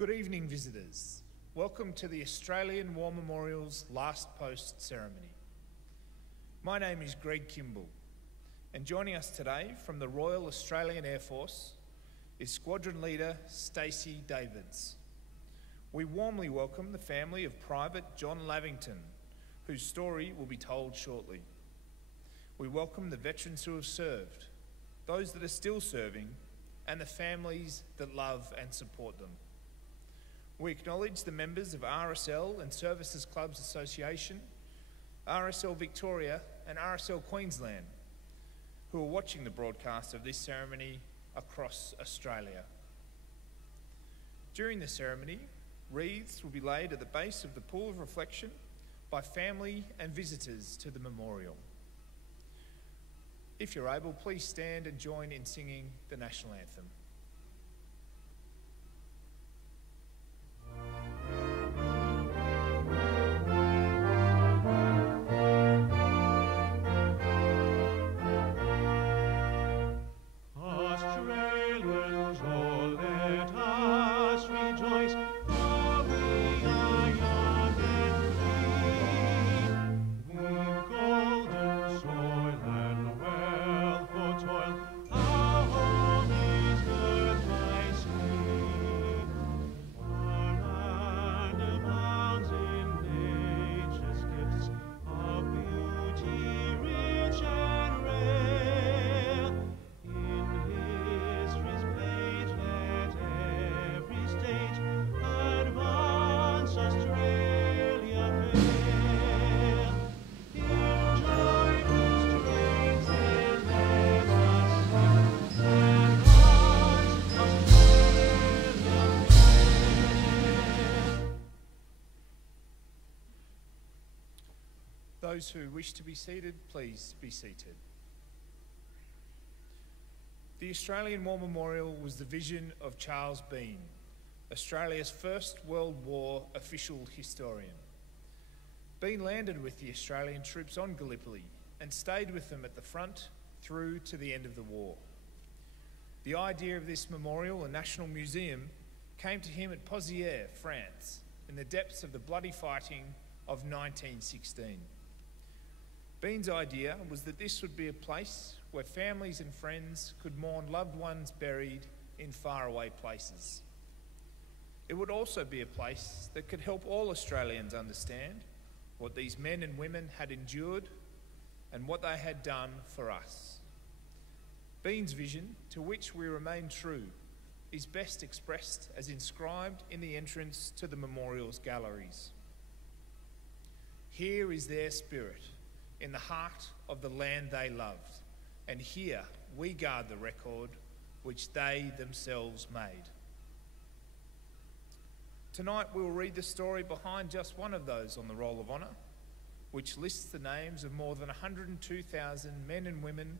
Good evening, visitors. Welcome to the Australian War Memorial's Last Post ceremony. My name is Greg Kimball, and joining us today from the Royal Australian Air Force is Squadron Leader Stacey Davids. We warmly welcome the family of Private John Lavington, whose story will be told shortly. We welcome the veterans who have served, those that are still serving, and the families that love and support them. We acknowledge the members of RSL and Services Clubs Association, RSL Victoria and RSL Queensland, who are watching the broadcast of this ceremony across Australia. During the ceremony, wreaths will be laid at the base of the Pool of Reflection by family and visitors to the memorial. If you're able, please stand and join in singing the National Anthem. Those who wish to be seated, please be seated. The Australian War Memorial was the vision of Charles Bean, Australia's First World War official historian. Bean landed with the Australian troops on Gallipoli and stayed with them at the front through to the end of the war. The idea of this memorial and national museum came to him at Pozières, France, in the depths of the bloody fighting of 1916. Bean's idea was that this would be a place where families and friends could mourn loved ones buried in faraway places. It would also be a place that could help all Australians understand what these men and women had endured and what they had done for us. Bean's vision, to which we remain true, is best expressed as inscribed in the entrance to the memorial's galleries. Here is their spirit, in the heart of the land they loved, and here we guard the record which they themselves made. Tonight we will read the story behind just one of those on the Roll of Honour, which lists the names of more than 102,000 men and women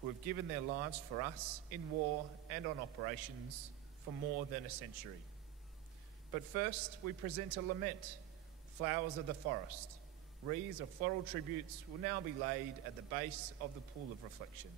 who have given their lives for us in war and on operations for more than a century. But first we present a lament, Flowers of the Forest. Wreaths of floral tributes will now be laid at the base of the Pool of Reflection.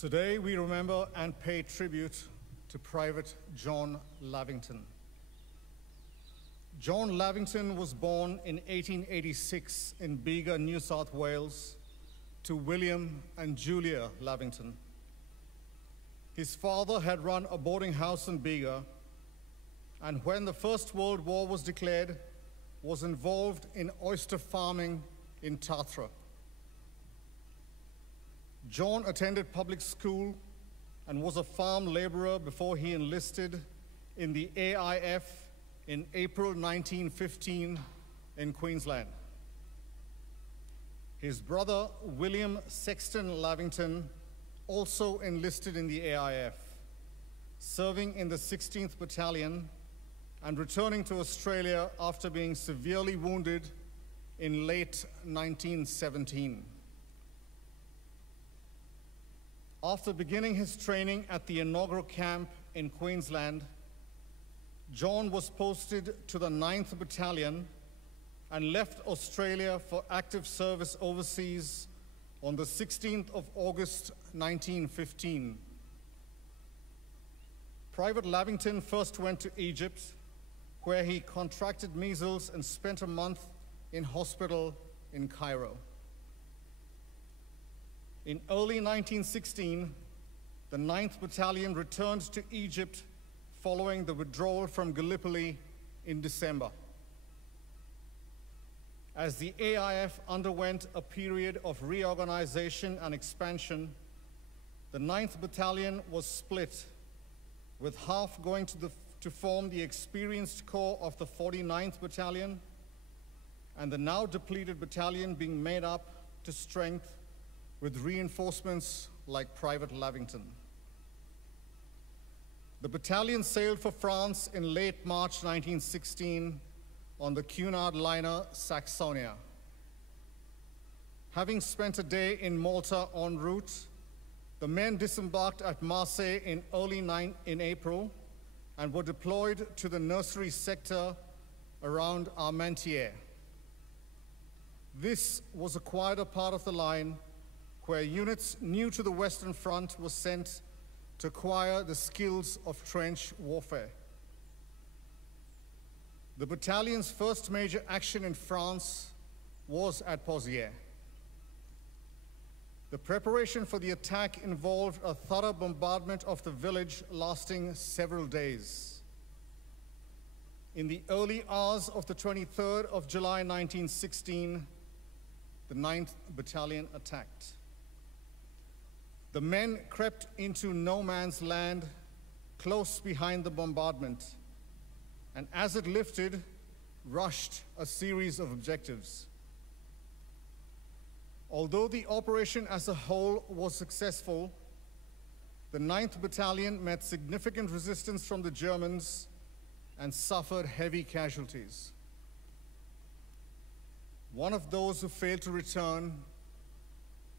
Today we remember and pay tribute to Private John Lavington. John Lavington was born in 1886 in Bega, New South Wales, to William and Julia Lavington. His father had run a boarding house in Bega, and when the First World War was declared, was involved in oyster farming in Tathra. John attended public school and was a farm laborer before he enlisted in the AIF in April 1915 in Queensland. His brother, William Sexton Lavington, also enlisted in the AIF, serving in the 16th Battalion and returning to Australia after being severely wounded in late 1917. After beginning his training at the inaugural camp in Queensland, John was posted to the 9th Battalion and left Australia for active service overseas on the 16th of August 1915. Private Lavington first went to Egypt, where he contracted measles and spent a month in hospital in Cairo. In early 1916, the 9th Battalion returned to Egypt following the withdrawal from Gallipoli in December. As the AIF underwent a period of reorganization and expansion, the 9th Battalion was split, with half going to form the experienced corps of the 49th Battalion, and the now depleted battalion being made up to strength with reinforcements like Private Lavington. The battalion sailed for France in late March 1916 on the Cunard liner Saxonia. Having spent a day in Malta en route, the men disembarked at Marseille in April and were deployed to the nursery sector around Armentières. This was a quieter part of the line where units new to the Western Front were sent to acquire the skills of trench warfare. The battalion's first major action in France was at Pozières. The preparation for the attack involved a thorough bombardment of the village lasting several days. In the early hours of the 23rd of July 1916, the 9th Battalion attacked. The men crept into no man's land close behind the bombardment, and as it lifted, rushed a series of objectives. Although the operation as a whole was successful, the 9th Battalion met significant resistance from the Germans and suffered heavy casualties. One of those who failed to return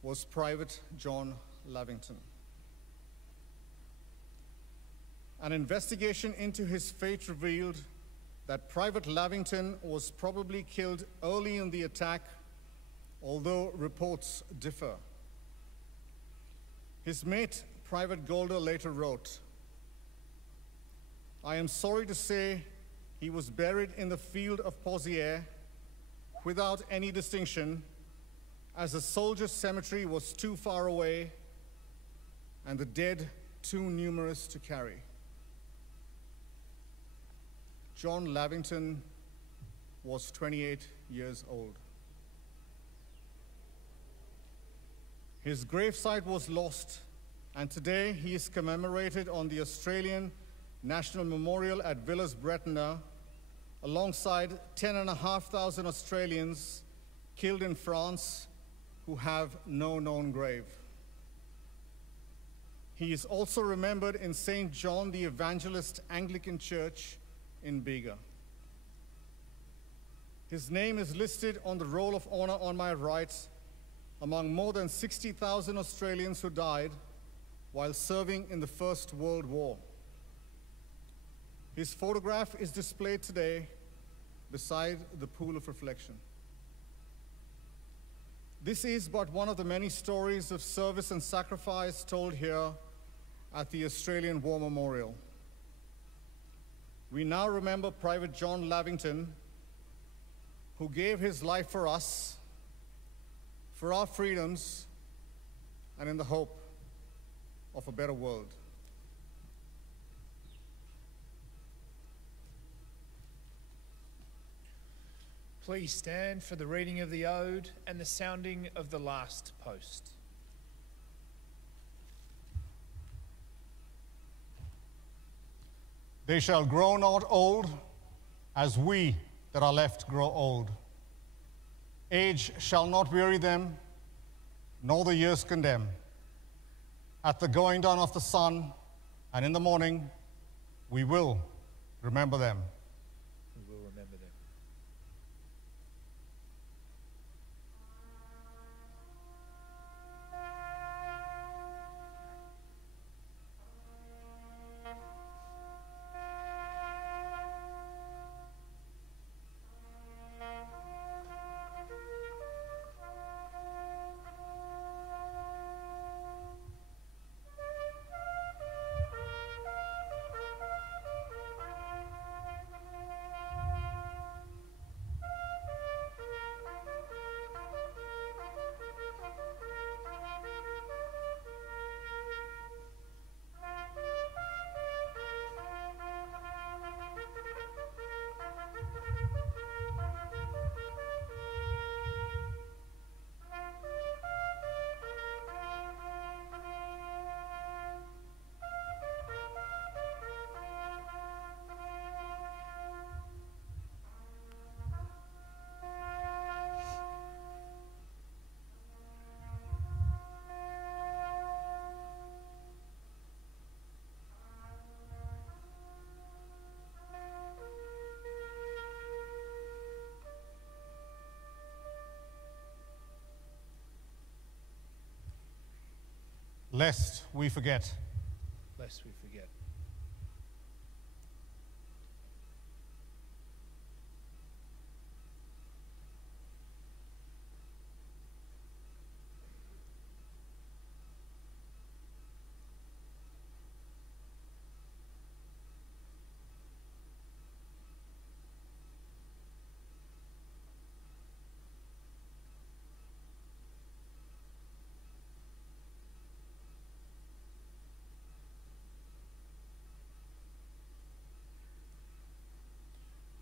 was Private John Lavington. An investigation into his fate revealed that Private Lavington was probably killed early in the attack, although reports differ. His mate, Private Golder, later wrote, "I am sorry to say he was buried in the field of Pozières without any distinction, as the soldiers' cemetery was too far away and the dead too numerous to carry." John Lavington was 28 years old. His gravesite was lost, and today he is commemorated on the Australian National Memorial at Villers-Bretonneux, alongside 10,500 Australians killed in France who have no known grave. He is also remembered in St. John the Evangelist Anglican Church in Bega. His name is listed on the roll of honor on my right among more than 60,000 Australians who died while serving in the First World War. His photograph is displayed today beside the pool of reflection. This is but one of the many stories of service and sacrifice told here at the Australian War Memorial. We now remember Private John Lavington, who gave his life for us, for our freedoms, and in the hope of a better world. Please stand for the reading of the ode and the sounding of the last post. They shall grow not old, as we that are left grow old. Age shall not weary them, nor the years condemn. At the going down of the sun, and in the morning, we will remember them. We will remember them. Lest we forget. Lest we forget.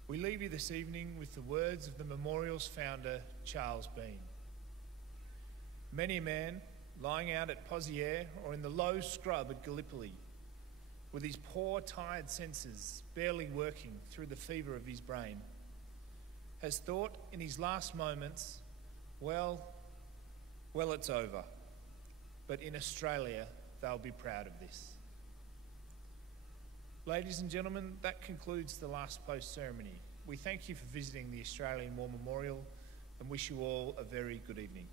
We leave you this evening with the words of the memorial's founder, Charles Bean. Many a man lying out at Pozières or in the low scrub at Gallipoli, with his poor, tired senses barely working through the fever of his brain, has thought in his last moments, well, it's over. But in Australia, they'll be proud of this. Ladies and gentlemen, that concludes the last post ceremony. We thank you for visiting the Australian War Memorial and wish you all a very good evening.